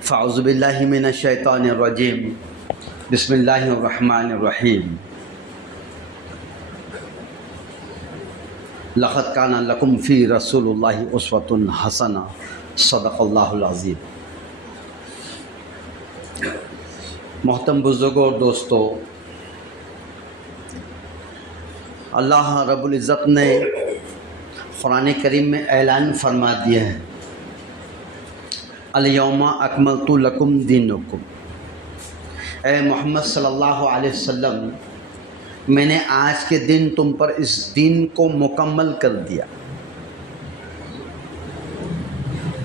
فاعوذ باللہ من الشیطان الرجیم بسم اللہ الرحمن الرحیم لقد کان لکم فی رسول اللہ اسوۃ حسنہ صدق اللہ العظیم۔ محترم بزرگوں اور دوستو، اللہ رب العزت نے قرآن کریم میں اعلان فرما دیا ہے، الیوم اکملت لکم دینکم۔ اے محمد صلی اللہ علیہ وسلم، میں نے آج کے دن تم پر اس دین کو مکمل کر دیا۔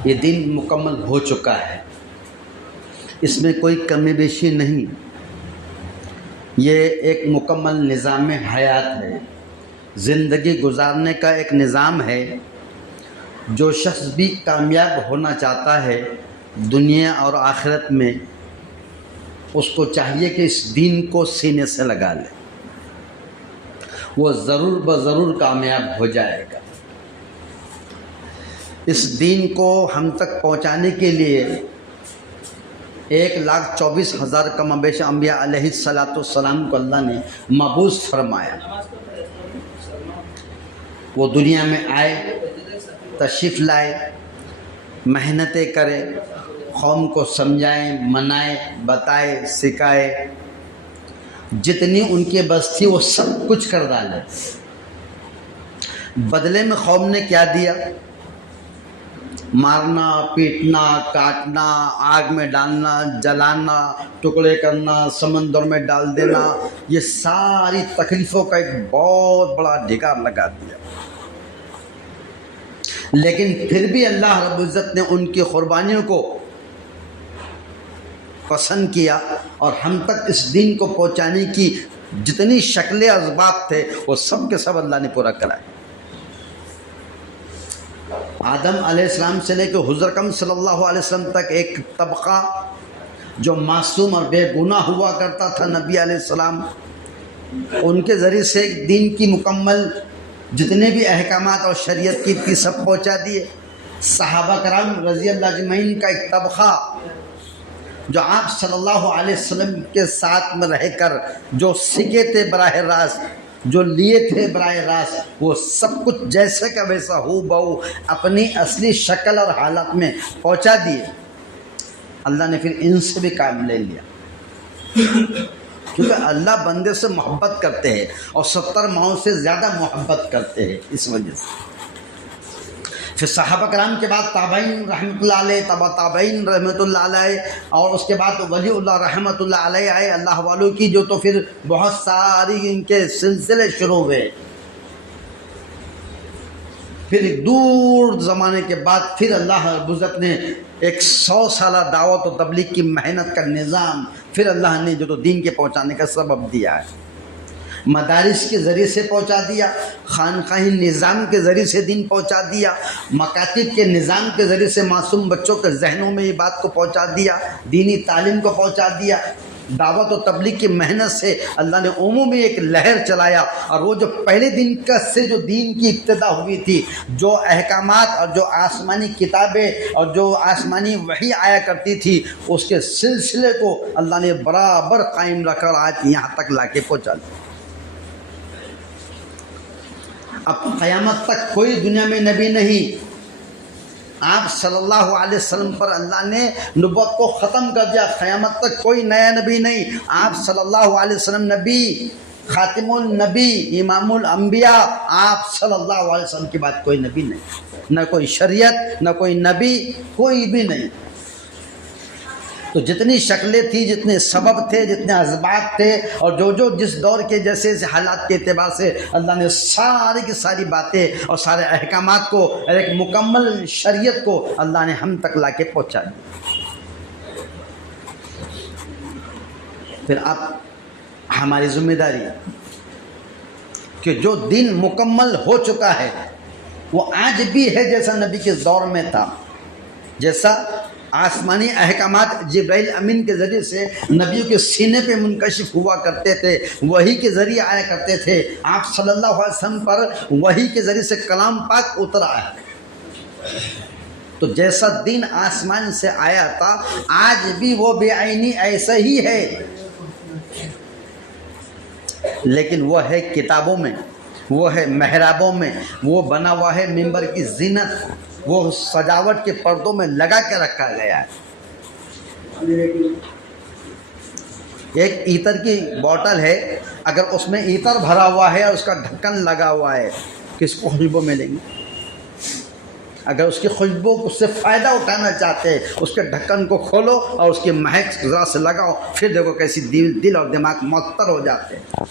یہ دین مکمل ہو چکا ہے، اس میں کوئی کمی بیشی نہیں۔ یہ ایک مکمل نظام حیات ہے، زندگی گزارنے کا ایک نظام ہے۔ جو شخص بھی کامیاب ہونا چاہتا ہے دنیا اور آخرت میں، اس کو چاہیے کہ اس دین کو سینے سے لگا لے، وہ ضرور بضرور کامیاب ہو جائے گا۔ اس دین کو ہم تک پہنچانے کے لیے 1,24,000 کم بیش انبیاء علیہ السلام کو اللہ نے مبعوث فرمایا۔ وہ دنیا میں آئے، تشریف لائے، محنتیں کرے، قوم کو سمجھائے، منائے، بتائے، سکھائے، جتنی ان کے بس تھی وہ سب کچھ کر ڈالے۔ بدلے میں قوم نے کیا دیا؟ مارنا، پیٹنا، کاٹنا، آگ میں ڈالنا، جلانا، ٹکڑے کرنا، سمندر میں ڈال دینا، یہ ساری تکلیفوں کا ایک بہت بڑا ڈھگار لگا دیا۔ لیکن پھر بھی اللہ رب العزت نے ان کی قربانیوں کو پسند کیا، اور ہم تک اس دین کو پہنچانے کی جتنی شکلیں اسباب تھے وہ سب کے سب اللہ نے پورا کرائے۔ آدم علیہ السلام سے لے کے حضور اکرم صلی اللہ علیہ وسلم تک ایک طبقہ جو معصوم اور بے گناہ ہوا کرتا تھا، نبی علیہ السلام، ان کے ذریعے سے دین کی مکمل جتنے بھی احکامات اور شریعت کی تھی سب پہنچا دیے۔ صحابہ کرام رضی اللہ اجمعین کا ایک طبقہ جو آپ صلی اللہ علیہ وسلم کے ساتھ میں رہ کر جو سیکھے تھے براہ راست، جو لیے تھے براہ راست، وہ سب کچھ جیسے کا ویسا ہو بہو اپنی اصلی شکل اور حالت میں پہنچا دیے۔ اللہ نے پھر ان سے بھی کام لے لیا، کیونکہ اللہ بندے سے محبت کرتے ہیں اور 70 ماؤں سے زیادہ محبت کرتے ہیں، اس وجہ سے۔ پھر صحابہ کرام کے بعد تابعین رحمۃ اللہ علیہ، تابعین رحمۃ اللہ علیہ، اور اس کے بعد ولی اللہ رحمۃ اللہ علیہ آئے، اللہ والوں کی جو تو پھر بہت ساری ان کے سلسلے شروع ہوئے۔ پھر ایک دور زمانے کے بعد پھر اللہ رب العزت نے ایک 100 سالہ دعوت و تبلیغ کی محنت کا نظام پھر اللہ نے جو تو دین کے پہنچانے کا سبب دیا ہے۔ مدارس کے ذریعے سے پہنچا دیا، خانقاہی نظام کے ذریعے سے دین پہنچا دیا، مکاتب کے نظام کے ذریعے سے معصوم بچوں کے ذہنوں میں یہ بات کو پہنچا دیا، دینی تعلیم کو پہنچا دیا۔ دعوت و تبلیغ کی محنت سے اللہ نے عمومی ایک لہر چلایا، اور وہ جو پہلے دن کا سے جو دین کی ابتدا ہوئی تھی، جو احکامات اور جو آسمانی کتابیں اور جو آسمانی وحی آیا کرتی تھی، اس کے سلسلے کو اللہ نے برابر قائم رکھ کر آج یہاں تک لا کے پہنچا دیا۔ اب قیامت تک کوئی دنیا میں نبی نہیں، آپ صلی اللہ علیہ وسلم پر اللہ نے نبوت کو ختم کر دیا۔ قیامت تک کوئی نیا نبی نہیں، آپ صلی اللہ علیہ وسلم نبی، خاتم النبی، امام الانبیاء، آپ صلی اللہ علیہ وسلم کے بعد کوئی نبی نہیں، نہ کوئی شریعت، نہ کوئی نبی، کوئی بھی نہیں۔ تو جتنی شکلیں تھیں، جتنے سبب تھے، جتنے اسباب تھے، اور جو جس دور کے جیسے حالات کے اعتبار سے اللہ نے ساری کی ساری باتیں اور سارے احکامات کو، ایک مکمل شریعت کو اللہ نے ہم تک لا کے پہنچا دیا۔ پھر اب ہماری ذمہ داری کہ جو دین مکمل ہو چکا ہے وہ آج بھی ہے جیسا نبی کے دور میں تھا، جیسا آسمانی احکامات جبرائیل امین کے ذریعے سے نبیوں کے سینے پہ منکشف ہوا کرتے تھے، وحی کے ذریعے آیا کرتے تھے۔ آپ صلی اللہ علیہ وسلم پر وحی کے ذریعے سے کلام پاک اترا ہے۔ تو جیسا دین آسمان سے آیا تھا آج بھی وہ بے عینی ایسا ہی ہے، لیکن وہ ہے کتابوں میں، وہ ہے محرابوں میں، وہ بنا ہوا ہے ممبر کی زینت، وہ سجاوٹ کے پردوں میں لگا کے رکھا گیا ہے۔ ایک ایتر کی بوتل ہے، اگر اس میں ایتر بھرا ہوا ہے اور اس کا ڈھکن لگا ہوا ہے، کس کو خوشبو ملے گی؟ اگر اس کی خوشبو سے فائدہ اٹھانا چاہتے ہیں اس کے ڈھکن کو کھولو اور اس کی مہک ذرا سے لگاؤ، پھر دیکھو کیسی دل اور دماغ معطر ہو جاتے ہیں۔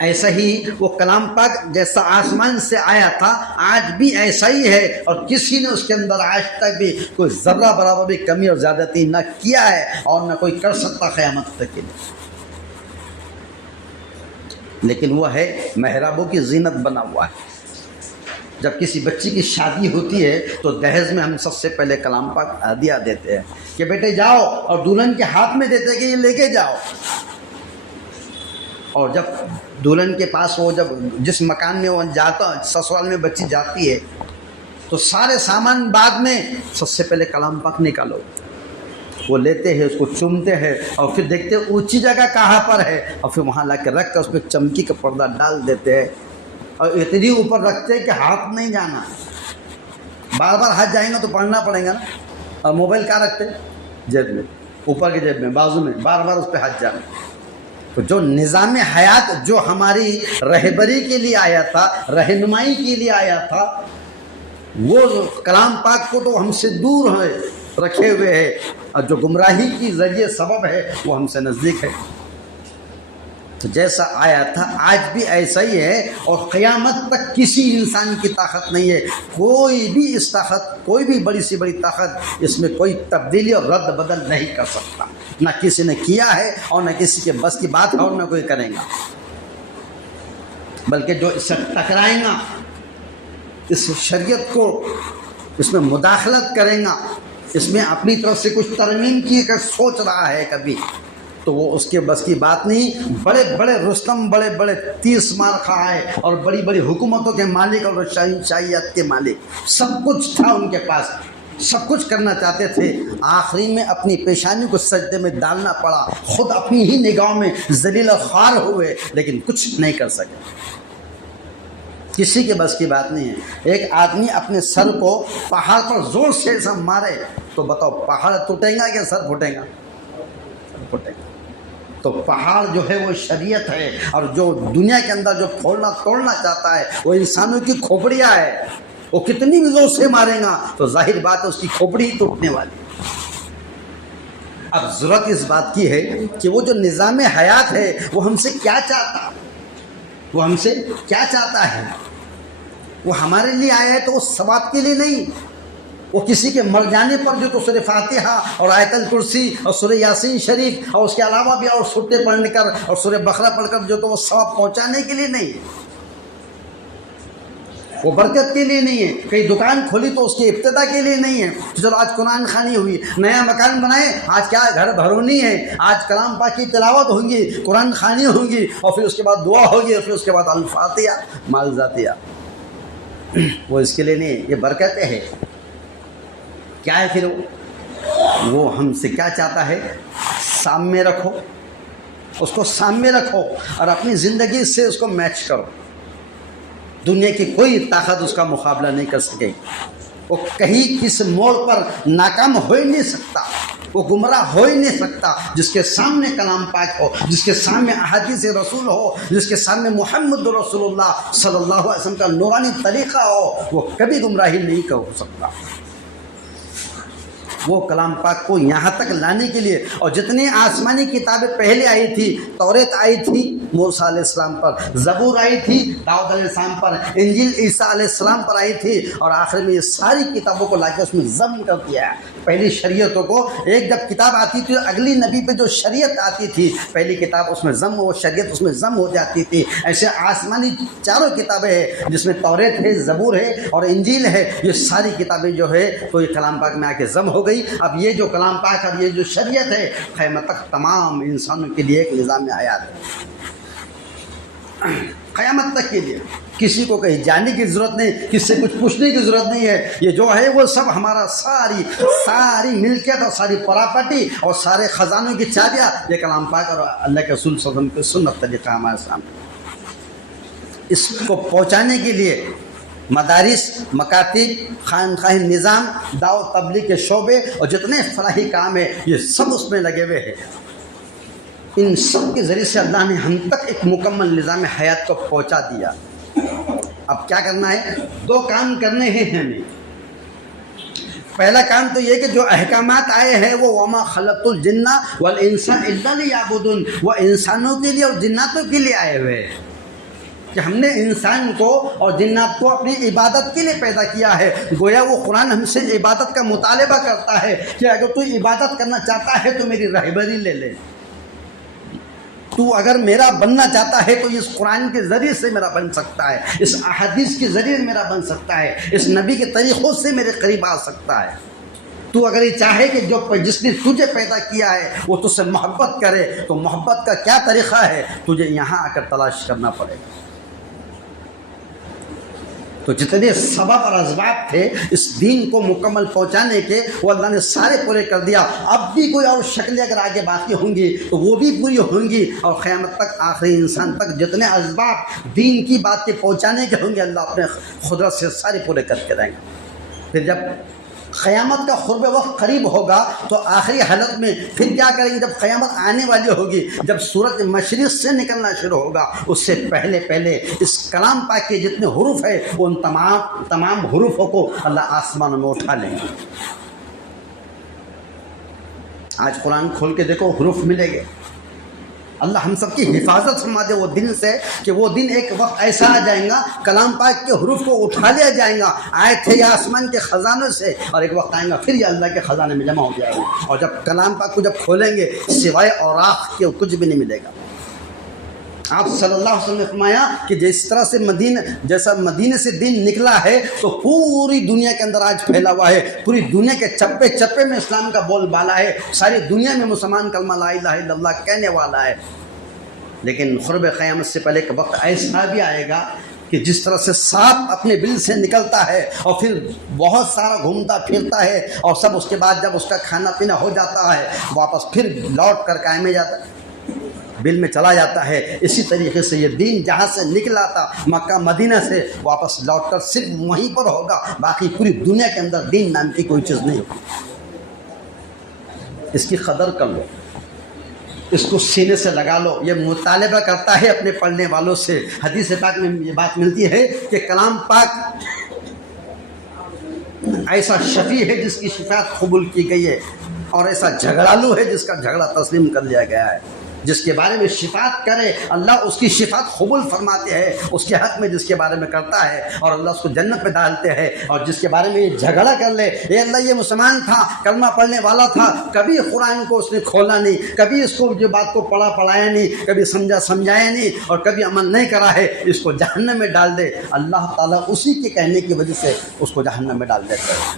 ایسا ہی وہ کلام پاک جیسا آسمان سے آیا تھا آج بھی ایسا ہی ہے، اور کسی نے اس کے اندر آج تک بھی کوئی ذرہ برابر بھی کمی اور زیادتی نہ کیا ہے اور نہ کوئی کر سکتا قیامت تک کے لیے، لیکن وہ ہے محرابوں کی زینت بنا ہوا ہے۔ جب کسی بچی کی شادی ہوتی ہے تو دہیج میں ہم سب سے پہلے کلام پاک ہدیہ دیتے ہیں کہ بیٹے جاؤ، اور دلہن کے ہاتھ میں دیتے ہیں کہ یہ لے کے جاؤ، اور جب دلہن کے پاس وہ جب جس مکان میں وہ جاتا سسرال میں بچی جاتی ہے تو سارے سامان بعد میں، سب سے پہلے کلام پاک نکالو، وہ لیتے ہیں، اس کو چومتے ہیں، اور پھر دیکھتے ہیں اونچی جگہ کہاں پر ہے، اور پھر وہاں لا کے رکھ کر اس پہ چمکی کا پردہ ڈال دیتے ہیں، اور اتنی اوپر رکھتے ہیں کہ ہاتھ نہیں جانا، بار بار ہاتھ جائیں گا تو پڑھنا پڑے گا نا۔ اور موبائل کہاں رکھتے جیب میں، اوپر کی جیب میں، بازو میں، بار بار اس پہ ہاتھ جانا۔ تو جو نظام حیات جو ہماری رہبری کے لیے آیا تھا، رہنمائی کے لیے آیا تھا، وہ کلام پاک کو تو ہم سے دور ہے رکھے ہوئے ہے، اور جو گمراہی کی ذریعے سبب ہے وہ ہم سے نزدیک ہے۔ تو جیسا آیا تھا آج بھی ایسا ہی ہے، اور قیامت تک کسی انسان کی طاقت نہیں ہے، کوئی بھی اس طاقت، کوئی بھی بڑی سی بڑی طاقت اس میں کوئی تبدیلی اور رد بدل نہیں کر سکتا، نہ کسی نے کیا ہے اور نہ کسی کے بس کی بات ہے اور نہ کوئی کرے گا، بلکہ جو اس سے ٹکرائے گا، اس شریعت کو اس میں مداخلت کرے گا، اس میں اپنی طرف سے کچھ ترمیم کی کر سوچ رہا ہے کبھی، تو وہ اس کے بس کی بات نہیں۔ بڑے بڑے رستم، بڑے بڑے تیس مار کھائے اور بڑی بڑی حکومتوں کے مالک اور شاہیت کے مالک، سب کچھ تھا ان کے پاس، سب کچھ کرنا چاہتے تھے، آخری میں اپنی پیشانی کو سجدے میں ڈالنا پڑا، خود اپنی ہی نگاہوں میں ذلیل و خوار ہوئے، لیکن کچھ نہیں کر سکے، کسی کے بس کی بات نہیں ہے۔ ایک آدمی اپنے سر کو پہاڑ پر زور سے ایسا مارے تو بتاؤ پہاڑ ٹوٹے گا کہ سر پھوٹے گا؟ پھوٹے گا۔ تو پہاڑ جو ہے وہ شریعت ہے، اور جو دنیا کے اندر جو پھوڑنا توڑنا چاہتا ہے وہ انسانوں کی کھوپڑیاں ہے، وہ کتنی بھی زور سے مارے گا تو ظاہر بات ہے اس کی کھوپڑی ہی ٹوٹنے والی۔ اب ضرورت اس بات کی ہے کہ وہ جو نظام حیات ہے وہ ہم سے کیا چاہتا، وہ ہم سے کیا چاہتا ہے؟ وہ ہمارے لیے آیا ہے تو وہ ثواب کے لیے نہیں، وہ کسی کے مر جانے پر جو تو سورہ فاتحہ اور آیت الکرسی اور سورہ یاسین شریف اور اس کے علاوہ بھی اور سورتیں پڑھ کر اور سورہ بقرہ پڑھ کر جو تو وہ ثواب پہنچانے کے لیے نہیں ہے، وہ برکت کے لیے نہیں ہے، کہیں دکان کھولی تو اس کی ابتدا کے لیے نہیں ہے، چلو آج قرآن خوانی ہوئی، نیا مکان بنائے، آج کیا گھر بھرونی ہے، آج کلام پاک کی تلاوت ہوگی، قرآن خوانی ہوگی، اور پھر اس کے بعد دعا ہوگی، اور پھر اس کے بعد الفاتحہ مال ذاتیہ، وہ اس کے لیے نہیں ہے، یہ برکت ہے۔ کیا ہے پھر وہ ہم سے کیا چاہتا ہے؟ سامنے رکھو، اس کو سامنے رکھو اور اپنی زندگی سے اس کو میچ کرو، دنیا کی کوئی طاقت اس کا مقابلہ نہیں کر سکے، وہ کہیں کس موڑ پر ناکام ہو ہی نہیں سکتا، وہ گمراہ ہو ہی نہیں سکتا، جس کے سامنے کلام پاک ہو، جس کے سامنے احادیث رسول ہو، جس کے سامنے محمد رسول اللہ صلی اللہ علیہ وسلم کا نورانی طریقہ ہو، وہ کبھی گمراہی نہیں ہو سکتا۔ وہ کلام پاک کو یہاں تک لانے کے لیے، اور جتنی آسمانی کتابیں پہلے آئی تھی، توریت آئی تھی موسیٰ علیہ السلام پر، زبور آئی تھی داؤد علیہ السلام پر، انجیل عیسیٰ علیہ السلام پر آئی تھی، اور آخر میں یہ ساری کتابوں کو لا کے اس میں ضم کر دیا ہے۔ پہلی شریعتوں کو، ایک جب کتاب آتی تھی اگلی نبی پہ جو شریعت آتی تھی، پہلی کتاب اس میں ضم، وہ شریعت اس میں ضم ہو جاتی تھی۔ ایسے آسمانی چاروں کتابیں ہیں جس میں توریت ہے، زبور ہے اور انجیل ہے، یہ ساری کتابیں جو ہے تو یہ کلام پاک میں آ کے ضم ہو گئی۔ اب یہ جو کلام پاک اور یہ جو شریعت ہے قیامت تک تمام انسانوں کے لیے ایک نظام حیات ہے، قیامت تک کے لیے۔ کسی کو کہیں جانے کی ضرورت نہیں، کسی سے کچھ پوچھنے کی ضرورت نہیں ہے. یہ جو ہے وہ سب ہمارا ساری ملکیت اور ساری پراپرٹی اور سارے خزانوں کی چابیاں یہ کلام پاک اور اللہ کے رسول صلی اللہ علیہ وسلم کی سنت طریقہ ہمارے سامنے. اس کو پہنچانے کے لیے مدارس، مکاتب، خانقاہ نظام، دعوت تبلیغ کے شعبے اور جتنے فلاحی کام ہیں یہ سب اس میں لگے ہوئے ہیں. ان سب کے ذریعے سے اللہ نے ہم تک ایک مکمل نظام حیات کو پہنچا دیا. اب کیا کرنا ہے؟ 2 کام کرنے ہیں ہمیں. پہلا کام تو یہ کہ جو احکامات آئے ہیں وہ وما خلقت الجن والانس الا لیعبدون، وہ انسانوں کے لیے اور جناتوں کے لیے آئے ہوئے ہیں کہ ہم نے انسان کو اور جنات کو اپنی عبادت کے لیے پیدا کیا ہے. گویا وہ قرآن ہم سے عبادت کا مطالبہ کرتا ہے کہ اگر تو عبادت کرنا چاہتا ہے تو میری رہبری لے لے. تو اگر میرا بننا چاہتا ہے تو اس قرآن کے ذریعے سے میرا بن سکتا ہے، اس احادیث کے ذریعے میرا بن سکتا ہے، اس نبی کے طریقوں سے میرے قریب آ سکتا ہے. تو اگر یہ چاہے کہ جس نے تجھے پیدا کیا ہے وہ تجھ سے محبت کرے تو محبت کا کیا طریقہ ہے تجھے یہاں آ کر تلاش کرنا پڑے گا. تو جتنے سبب اور اسباب تھے اس دین کو مکمل پہنچانے کے وہ اللہ نے سارے پورے کر دیا. اب بھی کوئی اور شکلیں اگر آگے باقی ہوں گی تو وہ بھی پوری ہوں گی اور قیامت تک آخری انسان تک جتنے اسباب دین کی بات کے پہنچانے کے ہوں گے اللہ اپنے قدرت سے سارے پورے کر کے دیں گے. پھر جب قیامت کا قرب وقت قریب ہوگا تو آخری حالت میں پھر کیا کریں گے؟ جب قیامت آنے والی ہوگی، جب سورج مشرق سے نکلنا شروع ہوگا اس سے پہلے اس کلام پاک کے جتنے حروف ہیں ان تمام حروفوں کو اللہ آسمانوں میں اٹھا لیں گے. آج قرآن کھول کے دیکھو حروف ملیں گے. اللہ ہم سب کی حفاظت فرما دے وہ دن سے کہ وہ دن ایک وقت ایسا آ جائیں گا کلام پاک کے حروف کو اٹھا لیا جائیں گا. آئے تھے یہ آسمان کے خزانوں سے اور ایک وقت آئیں گا پھر یہ اللہ کے خزانے میں جمع ہو جائے گا اور جب کلام پاک کو جب کھولیں گے سوائے اوراق کے کچھ بھی نہیں ملے گا. آپ صلی اللہ علیہ وسلم نے فرمایا کہ جس طرح سے مدینے سے دین نکلا ہے تو پوری دنیا کے اندر آج پھیلا ہوا ہے. پوری دنیا کے چپے چپے میں اسلام کا بول بالا ہے. ساری دنیا میں مسلمان کلمہ لا الہ الا اللہ کہنے والا ہے. لیکن قرب قیامت سے پہلے ایک وقت ایسا بھی آئے گا کہ جس طرح سے سانپ اپنے بل سے نکلتا ہے اور پھر بہت سارا گھومتا پھرتا ہے اور سب اس کے بعد جب اس کا کھانا پینا ہو جاتا ہے واپس پھر لوٹ کر قائم میں جاتا ہے، بل میں چلا جاتا ہے. اسی طریقے سے یہ دین جہاں سے نکلا تھا مکہ مدینہ سے واپس لوٹ کر صرف وہیں پر ہوگا. باقی پوری دنیا کے اندر دین نام کی کوئی چیز نہیں ہوگی. اس کی قدر کر لو، اس کو سینے سے لگا لو. یہ مطالبہ کرتا ہے اپنے پڑھنے والوں سے. حدیث پاک میں یہ بات ملتی ہے کہ کلام پاک ایسا شفیع ہے جس کی شفاعت قبول کی گئی ہے اور ایسا جھگڑالو ہے جس کا جھگڑا تسلیم کر لیا گیا ہے. جس کے بارے میں شفاعت کرے اللہ اس کی شفاعت قبول فرماتے ہیں اس کے حق میں جس کے بارے میں کرتا ہے اور اللہ اس کو جنت میں ڈالتے ہیں. اور جس کے بارے میں یہ جھگڑا کر لے اے اللہ یہ مسلمان تھا، کلمہ پڑھنے والا تھا، کبھی قرآن کو اس نے کھولا نہیں، کبھی اس کو جو بات کو پڑھایا نہیں، کبھی سمجھایا نہیں اور کبھی عمل نہیں کرا ہے، اس کو جہنم میں ڈال دے. اللہ تعالیٰ اسی کے کہنے کی وجہ سے اس کو جہنم میں ڈال دیتے ہیں.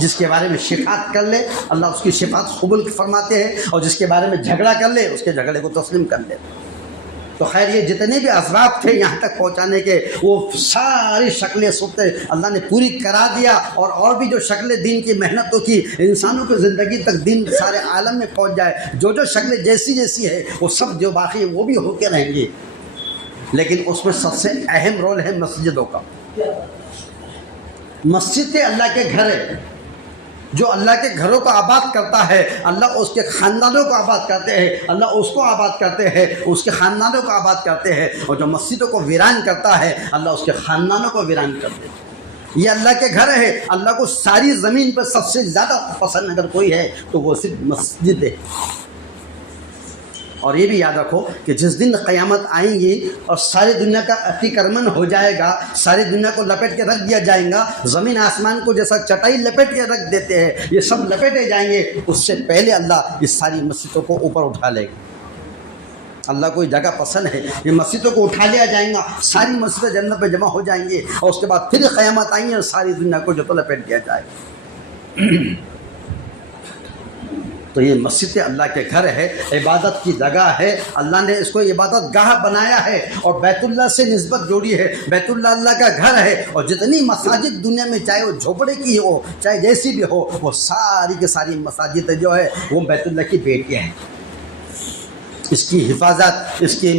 جس کے بارے میں شفاعت کر لے اللہ اس کی شفاعت قبول فرماتے ہیں اور جس کے بارے میں جھگڑا کر لے اس کے جھگڑے کو تسلیم کر لے. تو خیر یہ جتنے بھی اسباب تھے یہاں تک پہنچانے کے وہ ساری شکلیں صورتیں اللہ نے پوری کرا دیا. اور بھی جو شکلیں دین کی محنتوں کی انسانوں کی زندگی تک دین سارے عالم میں پہنچ جائے، جو شکلیں جیسی ہے وہ سب جو باقی وہ بھی ہو کے رہیں گی. لیکن اس میں سب سے اہم رول ہے مسجدوں کا. مسجد اللہ کے گھر ہے. جو اللہ کے گھروں کو آباد کرتا ہے اللہ اس کے خاندانوں کو آباد کرتے ہیں، اللہ اس کو آباد کرتے ہیں، اس کے خاندانوں کو آباد کرتے ہیں. اور جو مسجدوں کو ویران کرتا ہے اللہ اس کے خاندانوں کو ویران کرتے ہیں. یہ اللہ کے گھر ہے. اللہ کو ساری زمین پر سب سے زیادہ پسند اگر کوئی ہے تو وہ صرف مسجد ہے. اور یہ بھی یاد رکھو کہ جس دن قیامت آئیں گی اور ساری دنیا کا اتیکرمن ہو جائے گا، ساری دنیا کو لپیٹ کے رکھ دیا جائے گا، زمین آسمان کو جیسا چٹائی لپیٹ کے رکھ دیتے ہیں یہ سب لپیٹے جائیں گے. اس سے پہلے اللہ اس ساری مسجدوں کو اوپر اٹھا لے گا. اللہ کو یہ جگہ پسند ہے، یہ مسجدوں کو اٹھا لیا جائیں گا، ساری مسجدیں جنت میں جمع ہو جائیں گے اور اس کے بعد پھر قیامت آئیں گی اور ساری دنیا کو جو تو لپیٹ دیا جائے گا. تو یہ مسجد اللہ کے گھر ہے، عبادت کی جگہ ہے، اللہ نے اس کو عبادت گاہ بنایا ہے اور بیت اللہ سے نسبت جوڑی ہے۔ بیت اللہ اللہ کا گھر ہے، اور جتنی مساجد دنیا میں چاہے وہ جھوپڑے کی ہو چاہے جیسی بھی ہو، وہ ساری کی ساری مساجد جو ہے وہ بیت اللہ کی بیٹیاں ہیں۔ اس کی حفاظت، اس کی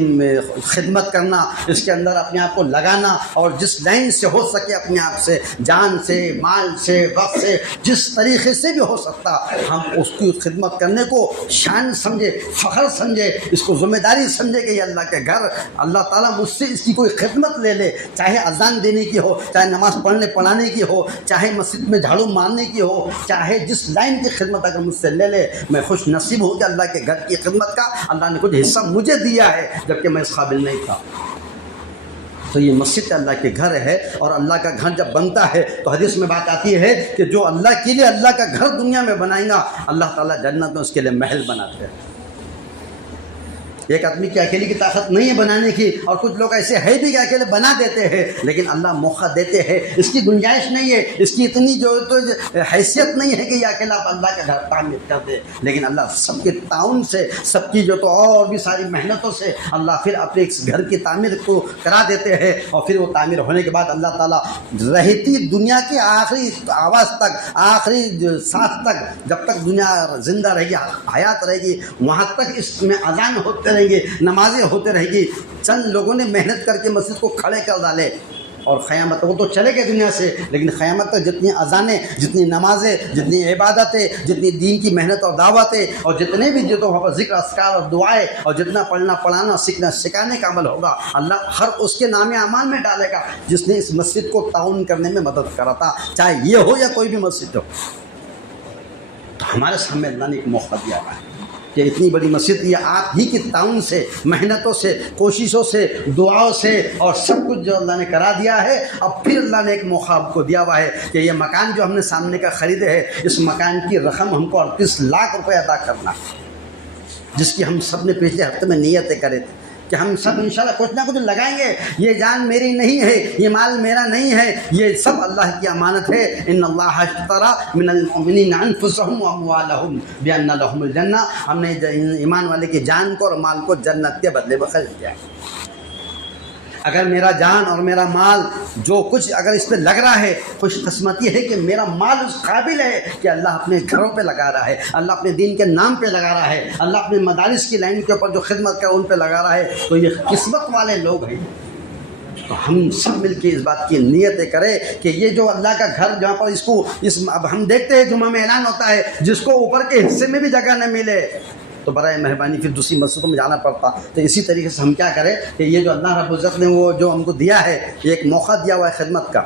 خدمت کرنا، اس کے اندر اپنے آپ کو لگانا، اور جس لائن سے ہو سکے اپنے آپ سے، جان سے، مال سے، وقت سے، جس طریقے سے بھی ہو سکتا ہم اس کی خدمت کرنے کو شان سمجھے، فخر سمجھے، اس کو ذمہ داری سمجھے کہ یہ اللہ کے گھر، اللہ تعالیٰ مجھ سے اس کی کوئی خدمت لے لے، چاہے اذان دینے کی ہو، چاہے نماز پڑھانے کی ہو، چاہے مسجد میں جھاڑو مارنے کی ہو، چاہے جس لائن کی خدمت اگر مجھ سے لے لے، میں خوش نصیب ہوں کہ اللہ کے گھر کی خدمت کا اللہ نے کچھ حصہ مجھے دیا ہے جبکہ میں اس قابل نہیں تھا۔ تو یہ مسجد اللہ کے گھر ہے، اور اللہ کا گھر جب بنتا ہے تو حدیث میں بات آتی ہے کہ جو اللہ کے لیے اللہ کا گھر دنیا میں بنائے گا، اللہ تعالیٰ جنت میں اس کے لیے محل بناتے ہیں۔ ایک آدمی کی اکیلے کی طاقت نہیں ہے بنانے کی، اور کچھ لوگ ایسے ہے بھی کہ اکیلے بنا دیتے ہیں، لیکن اللہ موقع دیتے ہیں، اس کی گنجائش نہیں ہے، اس کی اتنی جو تو حیثیت نہیں ہے کہ یہ اکیلا اللہ کا گھر تعمیر کر دے، لیکن اللہ سب کے تعاون سے، سب کی جو تو اور بھی ساری محنتوں سے اللہ پھر اپنے اس گھر کی تعمیر کو کرا دیتے ہیں، اور پھر وہ تعمیر ہونے کے بعد اللہ تعالیٰ رہتی دنیا کی آخری آواز تک، آخری سانس تک، جب تک دنیا زندہ رہے گی، حیات رہے گی، وہاں تک اس میں اذان ہوتے رہے گی، نمازیں ہوتے رہے گی۔ چند لوگوں نے محنت کر کے مسجد کو کھڑے کر ڈالے، اور قیامت وہ تو چلے گئے دنیا سے، لیکن قیامت تک جتنی اذانیں، جتنی نمازیں، جتنی عبادتیں، جتنی دین کی محنت اور دعوتیں، اور جتنے بھی جو تو وہاں پر ذکر اذکار اور دعائیں، اور جتنا پڑھنا پڑھانا سیکھنا سکھانے کا عمل ہوگا، اللہ ہر اس کے نام اعمال میں ڈالے گا جس نے اس مسجد کو تعاون کرنے میں مدد کرا تھا، چاہے یہ ہو یا کوئی بھی مسجد ہو۔ تو ہمارے سامنے اللہ نے ایک موقع دیا ہوا ہے کہ اتنی بڑی مسجد یہ آپ ہی کی تعاون سے، محنتوں سے، کوششوں سے، دعاؤں سے، اور سب کچھ جو اللہ نے کرا دیا ہے، اب پھر اللہ نے ایک موقع آپ کو دیا ہوا ہے کہ یہ مکان جو ہم نے سامنے کا خریدے ہے، اس مکان کی رقم ہم کو 38 لاکھ روپے ادا کرنا، جس کی ہم سب نے پچھلے ہفتے میں نیتیں کرے تھے کہ ہم سب انشاءاللہ کچھ نہ کچھ لگائیں گے۔ یہ جان میری نہیں ہے، یہ مال میرا نہیں ہے، یہ سب اللہ کی امانت ہے۔ ان اللہ اشترى من المؤمنین انفسهم واموالهم بان لهم الجنہ، ہم نے ایمان والے کی جان کو اور مال کو جنت کے بدلے میں خرید لیا ہے۔ اگر میرا جان اور میرا مال جو کچھ اگر اس پہ لگ رہا ہے، خوش قسمتی ہے کہ میرا مال اس قابل ہے کہ اللہ اپنے گھروں پہ لگا رہا ہے، اللہ اپنے دین کے نام پہ لگا رہا ہے، اللہ اپنے مدارس کی لائن کے اوپر جو خدمت کا ان پہ لگا رہا ہے، تو یہ قسمت والے لوگ ہیں۔ تو ہم سب مل کے اس بات کی نیتیں کریں کہ یہ جو اللہ کا گھر جہاں پر اب ہم دیکھتے ہیں جمعہ میں اعلان ہوتا ہے، جس کو اوپر کے حصے میں بھی جگہ نہ ملے تو برائے مہربانی پھر دوسری مسجدوں میں جانا پڑتا۔ تو اسی طریقے سے ہم کیا کریں کہ یہ جو اللہ رب العزت نے وہ جو ہم کو دیا ہے، یہ ایک موقع دیا ہوا ہے خدمت کا،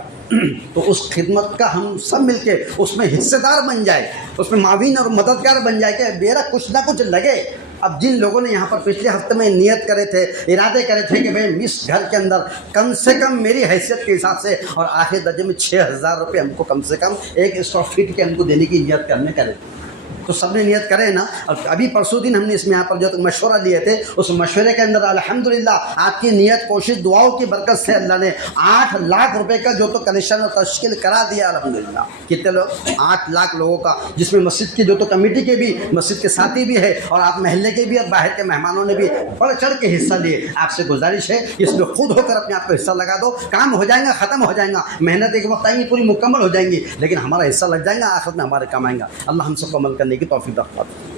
تو اس خدمت کا ہم سب مل کے اس میں حصے دار بن جائے، اس میں معاون اور مددگار بن جائے کہ میرا کچھ نہ کچھ لگے۔ اب جن لوگوں نے یہاں پر پچھلے ہفتے میں نیت کرے تھے، ارادے کرے تھے کہ بھائی اس گھر کے اندر کم سے کم میری حیثیت کے حساب سے اور آخری درجے میں 6000 روپے ہم کو کم سے کم ایک اسکوائر فٹ کے ہم کو دینے کی نیت کرے، تو سب نے نیت کرے نا۔ اور ابھی پرسوں دن ہم نے اس میں یہاں پر جو مشورہ لیے تھے، اس مشورے کے اندر الحمدللہ آپ کی نیت، کوشش، دعاؤں کی برکت سے اللہ نے 8 لاکھ روپے کا جو تو کلیکشن اور تشکیل کرا دیا الحمدللہ۔ کتنے لوگ؟ 8 لاکھ لوگوں کا، جس میں مسجد کی جو تو کمیٹی کے بھی، مسجد کے ساتھی بھی ہے، اور آپ محلے کے بھی اور باہر کے مہمانوں نے بھی بڑھ چڑھ کے حصہ لیے۔ آپ سے گزارش ہے اس میں خود ہو کر اپنے آپ کو حصہ لگا دو، کام ہو جائے گا، ختم ہو جائے گا، محنت ایک وقت آئیں گی پوری مکمل ہو جائیں گی، لیکن ہمارا حصہ لگ جائے گا، آخرت میں ہمارے کام آئیں گا۔ اللہ ہم سب کو عمل کرنے کی توفیق عطا فرمائے۔